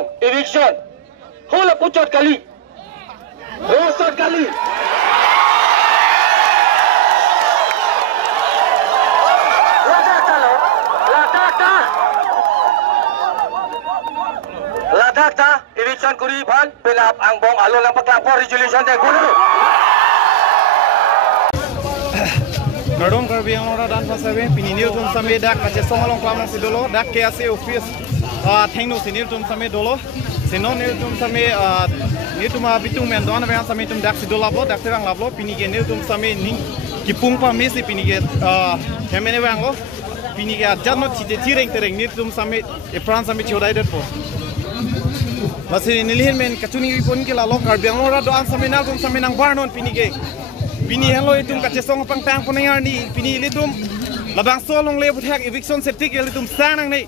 bang eviction. Hula pucot kali. Rosot kali. Ladak ta eviction kuri ban pelap ang bong alon lang paglapor resolution te gulu. Nordong Karbi ang ora dan pasabe pininil tum same dak kache songalong klamang sidolo dak KAC office thengno sinil tum same dolo sinon nil tum same ni tuma bitung men don bang same tum dak sidola bo dak terang lablo pinige nil tum same ning kipung pa mesi pinige kemene bang lo pinige janno chite tireng tereng nil tum same e France same chodai det po masih nilhin men kachuni pon ke lalo Karbi ang ora do an same nal tum same nang barnon pinige Pini hello itum kache song pang tang punayar ni pini litum labang solong lebut hak eviction septic litum sanang ni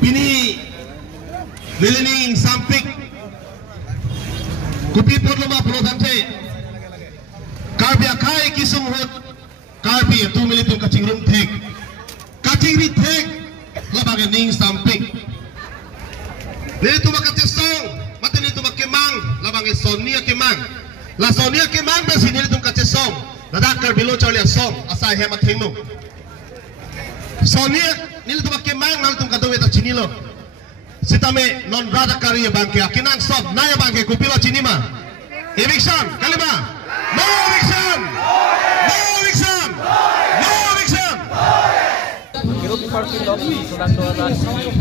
Pini Lilining Sampik Kupi Podloma Prodante Karbi Akai Kisung Hot Karbi tu militum kaching room tek kaching ri tek labang ning Sampik Litum kache song matin litum kemang labang Sonia kemang La Sonia kemang ba sinil tum kache song ladak Karbilo charlia song asai hemat hengno Sonia nil tum kemang nal tum kadawe ta chinilo sitame non brada kariye bangke akinang sob naya bangke kupilo chinima eviction kalima no eviction no eviction no eviction Kiro party lo sudan do ra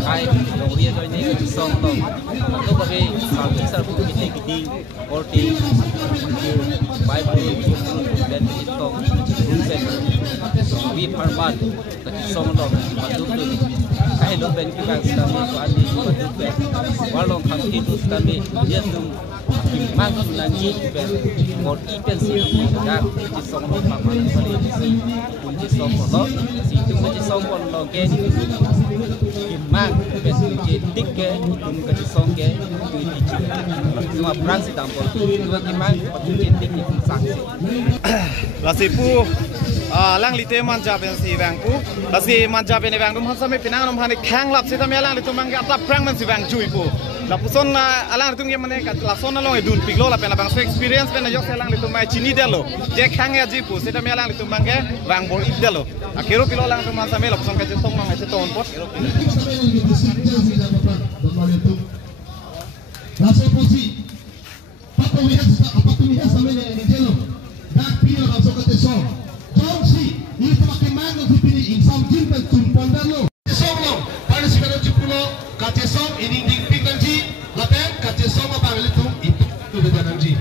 kai loriya join ni song to to babe salvi serbu kiti kiti orti bye bye then it song set we farman kati song lo madu tu kai lo ben ki bang stami ko andi madu be walong kham ki tu stami yes tum mang nanji be or ipen si da ki song lo farman pali si kunji song lo si tu kunji song lo ke mang be si tik ke tum kunji song ke tu di semua perang si tampol dua ki mang tu ke tik ni sang lasipu lang lite manja ben si bangku lasi manja ben bang dum hasame pinang dum hani khang lap sita melang litum mang atla prang man si bang chui pu la puson alang tung ye mane la son long edun piglo la pena bang so experience ben yok selang litum mai chini delo je khang ya jipu sita melang litum mang ke bang bol id delo akero pilo lang dum hasame la puson ka je tong mang se ton pot Laso posi patuliha samene ni delo dak pino laso kate song Jongsi ini pakai mango di pini insam jimpen tumpon dalo song lo pada sigara cipulo kace song ini ding pinganji lapen kace song apa ngelitung itu bedananji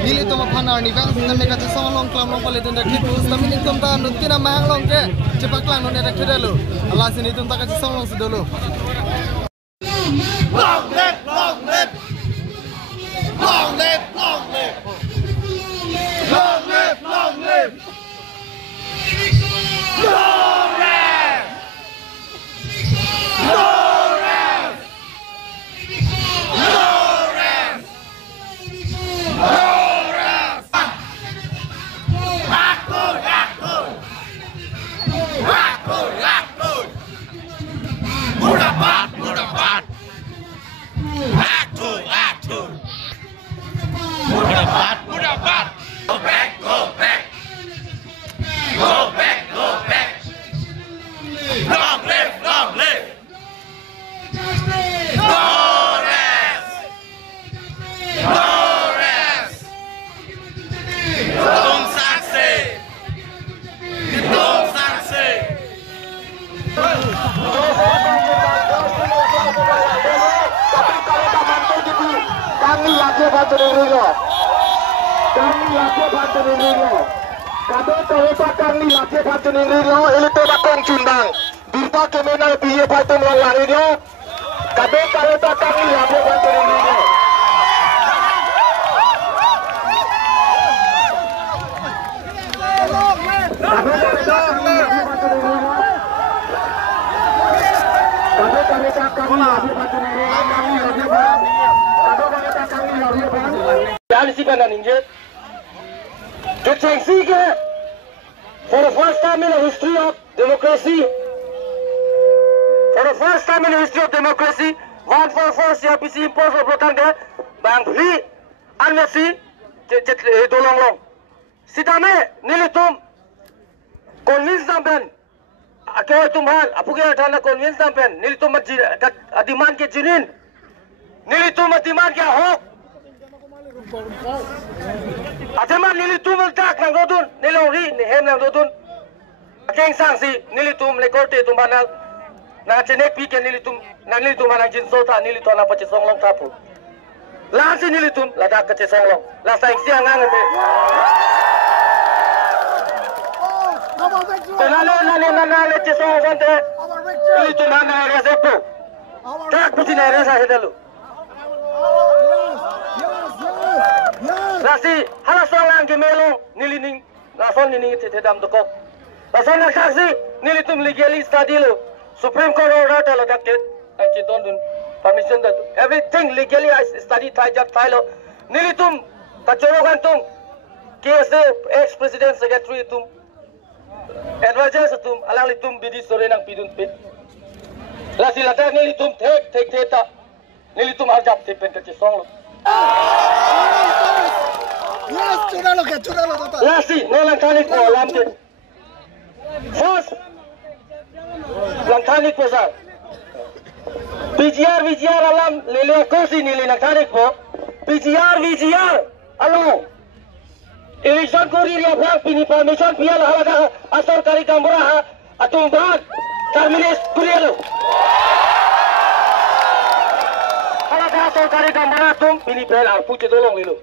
Nili to mapanar ni bang sinne kace song long klam long pale tunda kitu stami ni tumta nutina mahang long ke cepaklan none dak kedalo Allah sini tumta kace song long sedolo Long live, long live. Long live, long live. Long live, long live. Go back, go back. Go back, go back. Long live, long live. No rest. No rest. Don't sanse. Don't sanse. Kami lagi bantu dulu. Kami lagi bantu dulu. Kado kereta kami lagi bantu dulu. Ini tu bakong cundang. Dirta kemenal biye bantu melalui dia. Kado kereta kami lagi bantu dulu. For the first time in the history of democracy, 144 CRPC impose lo protang de bang bli anwesi dolong long sitame nilitum convince dampen akewa tumhan apuke thana convince dampen nilitum demand ke jinin nilitum demand ke hok ateman nilitum tak nang dodun nilori hem nang dodun keng sangsi nilitum le korte tumbanal na chenek pi ke nilitum anang jin sota nilitum na pachi songlong tapu la si nilitum la dak ke songlong la saing siang ngang me nale che songlong te nilitum na resepo tak puti na resa hedalu Rasi hala songang ke melong nilining rason nining te dam dokok rason na saksi nilitum legally study lo Supreme Court order to adopted and chiton dun permission that everything legally I study thai jat thai lo nilitum kachorogan tum KSA ex-president secretary tum advisors tum alang litum bidi sore nang pidun pit lasi lata nilitum tek theta nilitum arjap tepen kachi song lo Yes, chudalo tota. lasi nolang kali ko alam ke first langkanik po sa VGR alam lele kosi nili langkanik po VGR alam election kori ria bhag pini permission pial halaga asar kari kamera ha atum bhag terminate kurialo halaga asar kari kamera atum pini pel ar puche dolong lilo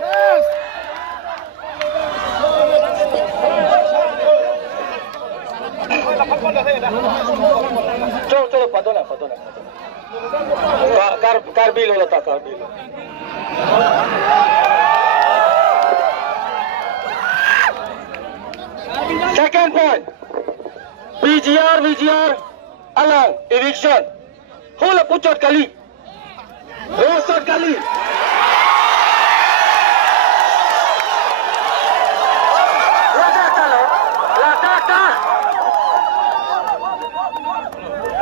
yes Cholo, perdona. Carbilo lata, carbilo. Second point. VGR, alang, eviction. Hula pucot kali. Rosot kali.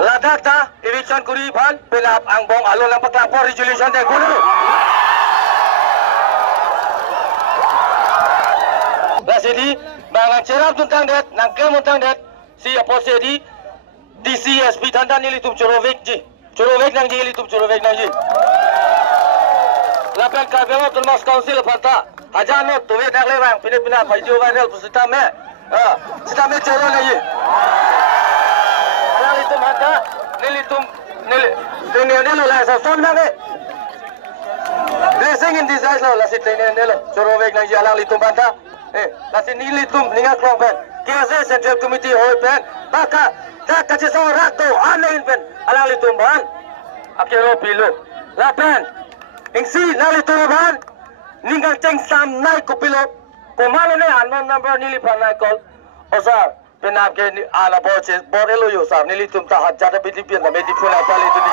Ladakta eviction kuri bhan pelap angbong alo lang paklapo resolution de gulu Rasidi bangang cerap tuntang det nangke muntang det si aposedi DCSP tanda nilitum chorovek nang ji nilitum chorovek nang ji lapan kabelo tulmas council phata hajano tuwe dakle bang pina video viral pusita me choro nahi nilitum hada nilitum nelo la sa son nage blessing in disguise lo la si nelo chorovek nang ji alang litum banta la si nilitum ninga klong pen KSA Central Committee hoi pen baka tak kache so rato anain pen alang litum ban akero pilu la pen ingsi nalitum ban ninga cheng sam nai ko pilot komalo ne unknown number nilipan nai call osar penap ke ala boche borelo yo sam nilitum ta hat jada biti pian na medi phula pale tuni